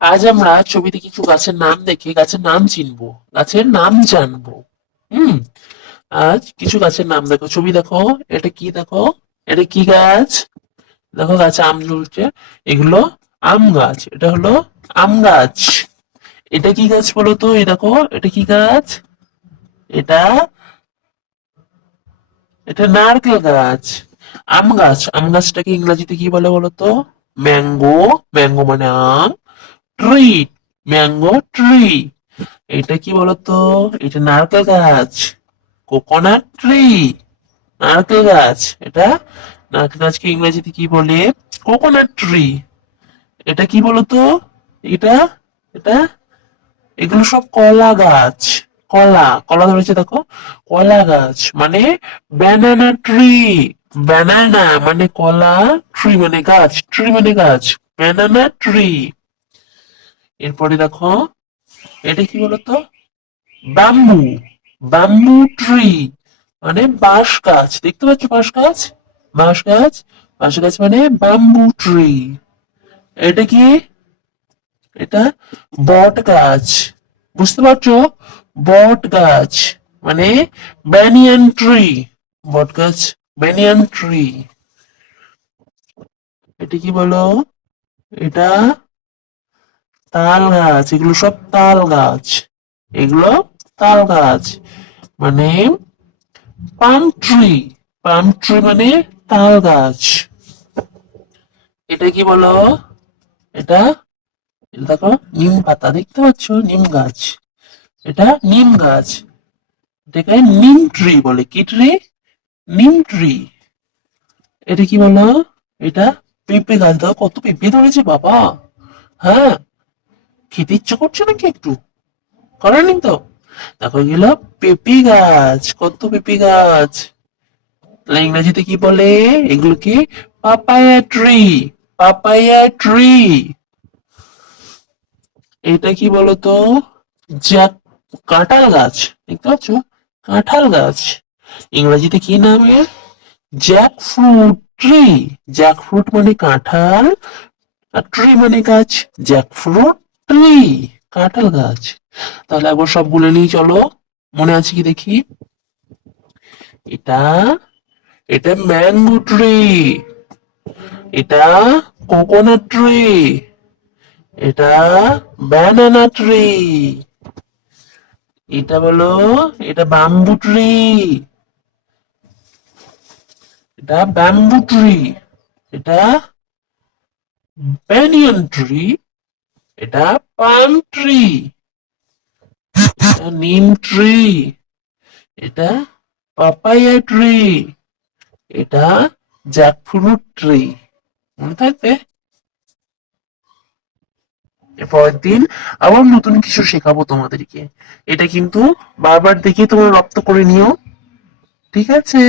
আজ আমরা ছবিতে কিছু গাছের নাম দেখে গাছের নাম চিনবো, গাছের নাম জানবো। হুম। আজ কিছু গাছের নাম দেখো, ছবি দেখো। এটা কি দেখো? এটা কি গাছ? দেখো গাছে আম ঝুলছে। এগুলো আম গাছ। এটা হলো আম গাছ। এটা কি গাছ বলো তো? এই দেখো, এটা কি গাছ? এটা এটা নারকেল গাছ। আম গাছ। আম গাছটাকে ইংরেজিতে কি বলে বলো তো? ম্যাঙ্গো। ম্যাঙ্গো মানে আম। ট্রি। Mango tree. এটা কি বলতো? এটা নারকেল গাছ। Coconut tree. নারকেল গাছ। এটা নারকেল গাছকে ইংরেজিতে কি বলে? Coconut tree. এটা কি বলতো? এটা এটা এগুলো সব কলা গাছ। কলা কলা ধরেছে দেখো। কলা গাছ মানে ব্যানানা ট্রি। ব্যানানা মানে কলা, ট্রি মানে গাছ, ট্রি মানে গাছ। Banana tree. এরপরে দেখো, এটা কি বলতো? ব্যাম্বু। ব্যাম্বু ট্রি মানে বাঁশ গাছ। দেখতে পাচ্ছ বাঁশ গাছ? বাঁশ গাছ। বাঁশ গাছ মানে ব্যাম্বু ট্রি। এটা কি? এটা বট গাছ। বুঝতে পারছো? বট গাছ মানে ব্যানিয়ান ট্রি। বট গাছ, ব্যানিয়ান ট্রি। এটা কি বলো? এটা তাল গাছ। এগুলো সব তাল গাছ। এগুলো তাল গাছ মানে পাম ট্রি। পাম ট্রি মানে তাল গাছ। এটা কি বলো? এটা এটা দেখো, নিম পাতা। দেখতে পাচ্ছ? নিম গাছ। এটা নিম গাছ। এটাকে নিম ট্রি বলে। কি ট্রি? নিম ট্রি। এটা কি বলো? এটা পেঁপে গাছ। দেখো কত পেঁপে ধরেছে বাবা। হ্যাঁ, খেতে ইচ্ছা করছে নাকি একটু? করেনি তো? দেখো এগুলো পেঁপে গাছ। কত পেঁপে গাছ। তাহলে ইংরেজিতে কি বলে এগুলোকে? Papaya tree. Papaya tree. এটা কি বলতো? জ্যাক কাঁঠাল গাছ। দেখতে পাচ্ছ? কাঁঠাল গাছ। ইংরেজিতে কি নাম এর? Jack fruit tree. Jack fruit মানে কাঁঠাল, আর ট্রি মানে গাছ। জ্যাক ফ্রুট ট্রি, কাঁঠাল গাছ। তাহলে একবার সব বলে নিয়ে চলো। মনে আছে কি দেখি? এটা এটা ম্যাঙ্গো ট্রি। এটা কোকোনাট ট্রি। এটা ব্যানানা ট্রি। এটা বলো, এটা বাম্বু ট্রি। এটা ব্যাম্বু ট্রি। এটা ব্যানিয়ান ট্রি। এটা পাম ট্রি। এটা নিম ট্রি। এটা পাপায়া ট্রি। এটা জ্যাকফ্রুট ট্রি। মনে থাকবে? পরের দিন আবার নতুন কিছু শেখাবো তোমাদেরকে। এটা কিন্তু বারবার দেখে তোমরা রপ্ত করে নিও। ঠিক আছে?